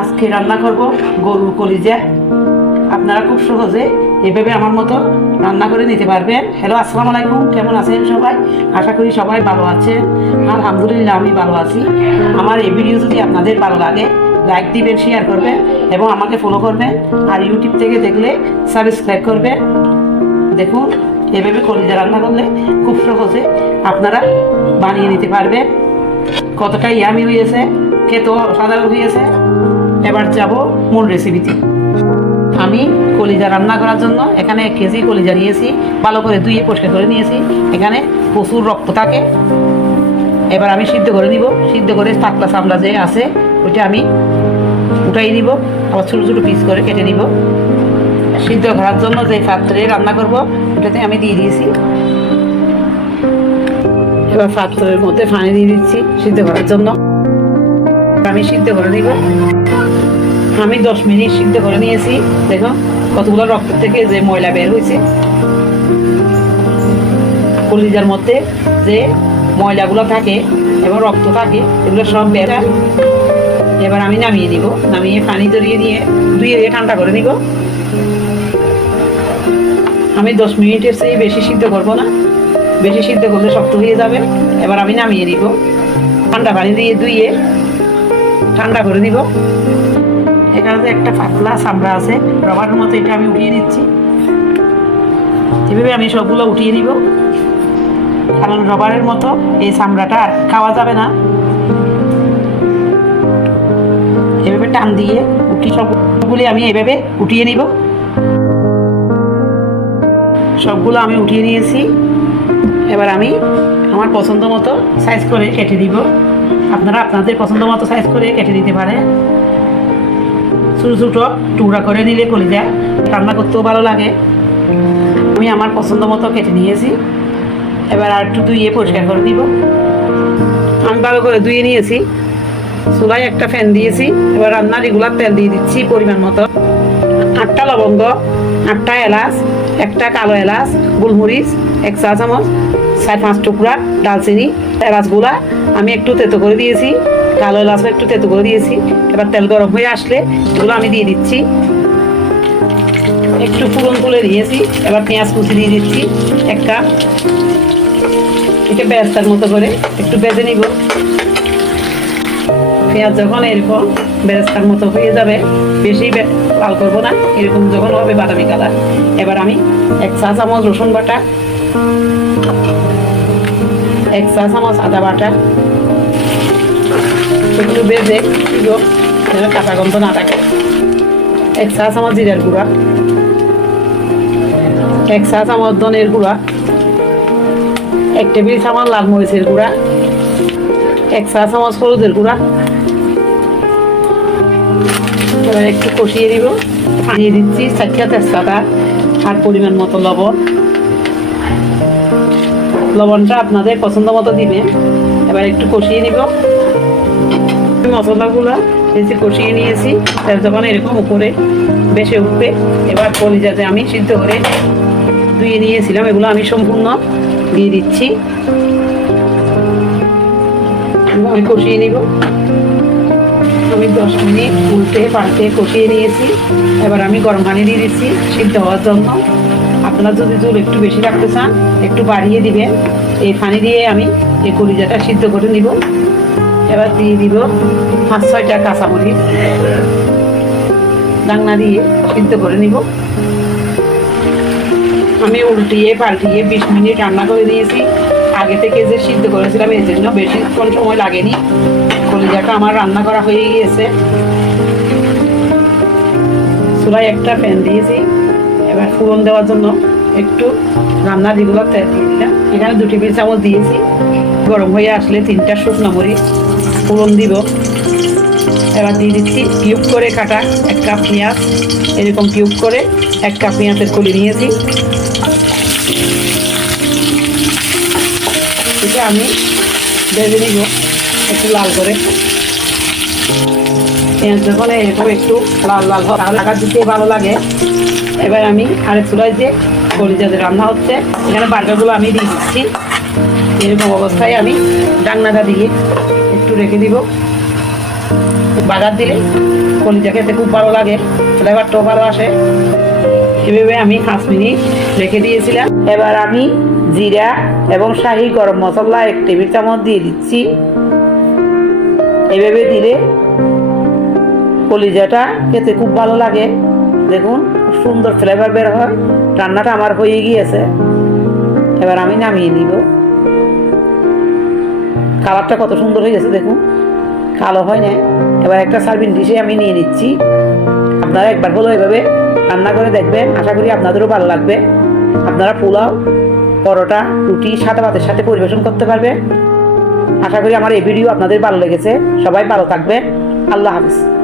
আজকে রান্না করব গরুর কলিজা আপনারা খুব সহজে এভাবে আমার মতো রান্না করে নিতে পারবেন। হ্যালো আসসালামু আলাইকুম। কেমন আছেন সবাই? আশা করি সবাই ভালো আছেন। আলহামদুলিল্লাহ, আমি ভালো আছি। আমার এই ভিডিও যদি আপনাদের ভালো লাগে লাইক দিবেন শেয়ার করবেন এবং আমাকে ফলো করবেন। আর ইউটিউব থেকে দেখলে সাবস্ক্রাইব করবেন। দেখুন, এভাবে কলিজা রান্না করলে খুব সহজে আপনারা বানিয়ে নিতে পারবেন। কতটা ইয়ামি হয়েছে, খেতেও সাধারণ হয়েছে। এবার যাব মূল রেসিপিতে আমি কলিজা রান্না করার জন্য এখানে এক কেজি কলিজা নিয়েছি, ভালো করে ধুয়ে পরিষ্কার করে নিয়েছি। এখানে প্রচুর রক্ত থাকে। এবার আমি সিদ্ধ করে নিব। সিদ্ধ করে পাতলা চামড়া যে আছে, ওইটা আমি উঠাই নিব। আবার ছোটো ছোটো পিস করে কেটে নিব। সিদ্ধ করার জন্য যে পাত্রে রান্না করব, ওটাতে আমি দিয়ে দিয়েছি। এবার পাত্রের মধ্যে পানি দিয়ে দিচ্ছি সিদ্ধ করার জন্য। আমি সিদ্ধ করে দিব আমি দশ মিনিট সিদ্ধ করে নিয়েছি। দেখো, কতগুলো রক্ত থেকে যে ময়লা বের হয়েছে। কলিজার মধ্যে যে ময়লাগুলো থাকে এবং রক্ত থাকে, এগুলো সব বের। এবার আমি নামিয়ে দিব নামিয়ে পানি জড়িয়ে দিয়ে ধুয়ে দিয়ে ঠান্ডা করে দিব আমি দশ মিনিটের চেয়ে বেশি সিদ্ধ করব না। বেশি সিদ্ধ করলে শক্ত হয়ে যাবে। এবার আমি নামিয়ে দিব ঠান্ডা পানি দিয়ে ধুয়ে ঠান্ডা করে দিব যে একটা পাতলা চামড়া আছে রবারের মতো এটা আমি উঠিয়ে দিচ্ছি। এভাবে আমি সবগুলো উঠিয়ে নিব কারণ রবারের মতো এই চামড়াটা আর খাওয়া যাবে না। এভাবে টান দিয়ে উঠি সবগুলি আমি এভাবে উঠিয়ে নিব। সবগুলো আমি উঠিয়ে নিয়েছি। এবার আমি আমার পছন্দ মতো সাইজ করে কেটে দিব। আপনারা আপনাদের পছন্দ মতো সাইজ করে কেটে দিতে পারেন। ছোটো ছোটো টুকরা করে নিলে কলিজা রান্না করতেও ভালো লাগে। আমি আমার পছন্দ মতো কেটে নিয়েছি। এবার আর একটু ধুয়ে পরিষ্কার করে দিব আমি ভালো করে ধুয়ে নিয়েছি। চুলায় একটা ফ্যান দিয়েছি। এবার রান্নার রেগুলার তেল দিয়ে দিচ্ছি পরিমাণ মতো। আটটা লবঙ্গ, আটটা এলাচ, একটা কালো এলাচ, গোলমরিচ, এক চা চামচ, চার পাঁচ টুকরা, ডালচিনি এলাচগুলা আমি একটু তেতো করে দিয়েছি। কালো এলাচও একটু তেতো করে দিয়েছি। এবার তেল গরম হয়ে আসলে এগুলো আমি দিয়ে দিচ্ছি। একটু ফুরন তুলে দিয়েছি এবার পেঁয়াজ কুচি দিয়ে দিচ্ছি এক কাপ। এটা ব্যস্তার মতো করে একটু বেজে নিব। পেঁয়াজ যখন এরকম বেরেস্তার মতো হয়ে যাবে, বেশি লাল করব না। এরকম যখন হবে বাদামি কালার। এবার আমি এক চা চামচ রসুন বাটা, এক চা চামচ আদা বাটা একটু বেজে যেন কাঁচা গন্ধ না থাকে এক চা চামচ জিরার গুঁড়া। এক চা চামচ ধনের গুঁড়া। এক টেবিল চামচ লাল মরিচের গুঁড়া। এক চা চামচ হলুদের গুঁড়া। এবার একটু কষিয়ে দিব পানি দিচ্ছি চারটা তেজপাতা আর পরিমাণ মতো লবণ লবণটা আপনাদের পছন্দ মতো দিবেন এবার একটু কষিয়ে নিব মশলাগুলো বেশি কষিয়ে নিয়েছি। তেল যখন এরকম উপরে বেশি উঠবে। এবার কলিজাতে আমি সিদ্ধ করে ধুয়ে নিয়েছিলাম। এগুলো আমি সম্পূর্ণ দিয়ে দিচ্ছি। আমি কষিয়ে নিব। আমি দশ মিনিট উল্টে পাল্টে কষিয়ে নিয়েছি। এবার আমি গরম পানি দিয়ে দিচ্ছি সিদ্ধ হওয়ার জন্য। আপনারা যদি জল একটু বেশি রাখতে চান, একটু বাড়িয়ে দিবেন। এই পানি দিয়ে আমি এই কলিজাটা সিদ্ধ করে নিব। এবার দিয়ে দিব পাঁচ ছয়টা কাঁচামরিচ। ডাংনা দিয়ে সিদ্ধ করে নিব। আমি উল্টিয়ে পাল্টিয়ে বিশ মিনিট রান্না করে দিয়েছি। আগে থেকে যে সিদ্ধ করেছিলাম এই জন্য বেশিক্ষণ সময় লাগেনি। কলিজাটা আমার রান্না করা হয়ে গিয়েছে। চুলায় একটা প্যান দিয়েছি। এবার ফুরন দেওয়ার জন্য একটু রান্না যেগুলো তেল দিয়ে দিলাম। এখানে দুটি টেবিল চামচ দিয়েছি। গরম হয়ে আসলে তিনটা শুকনো মরিচ। ফুরন দিব। এবার দিয়ে দিচ্ছি কিউব করে কাটা এক কাপ পেঁয়াজ। এরকম কিউব করে এক কাপ পেঁয়াজের কলি নিয়েছি। এটা আমি ভেজে নিব একটু লাল করে। পেঁয়াজ যখন এরকম একটু লাল লাল তাহলে দিতে ভালো লাগে। এবার আমি আরেক চুলায় যে কলিজাতে রান্না হচ্ছে। এখানে বার্গারগুলো আমি দিয়ে দিচ্ছি। এরকম অবস্থায় আমি ডাংনাটা দিয়ে রেখে দিব। বাগার দিলে কলিজা খেতে খুব ভালো লাগে, ফ্লেভারটাও ভালো আসে। এভাবে আমি পাঁচ মিনিট রেখে দিয়েছিলাম। এবার আমি জিরা এবং শাহি গরম মশলা এক টেবিল চামচ দিয়ে দিচ্ছি। এভাবে দিলে কলিজাটা খেতে খুব ভালো লাগে। দেখুন সুন্দর ফ্লেভার বের হয়। রান্নাটা আমার হয়ে গিয়েছে। এবার আমি নামিয়ে নিব। কালারটা কত সুন্দর হয়ে গেছে দেখুন। কালো হয় না এবার একটা সার্ভিং ডিশে আমি নিয়ে নিচ্ছি। আপনারা একবার হলো এভাবে রান্না করে দেখবেন। আশা করি আপনাদেরও ভালো লাগবে। আপনারা পোলাও, পরোটা, রুটি, সাদা ভাতের সাথে পরিবেশন করতে পারবে। আশা করি আমার এই ভিডিও আপনাদের ভালো লেগেছে। সবাই ভালো থাকবে আল্লাহ হাফিজ।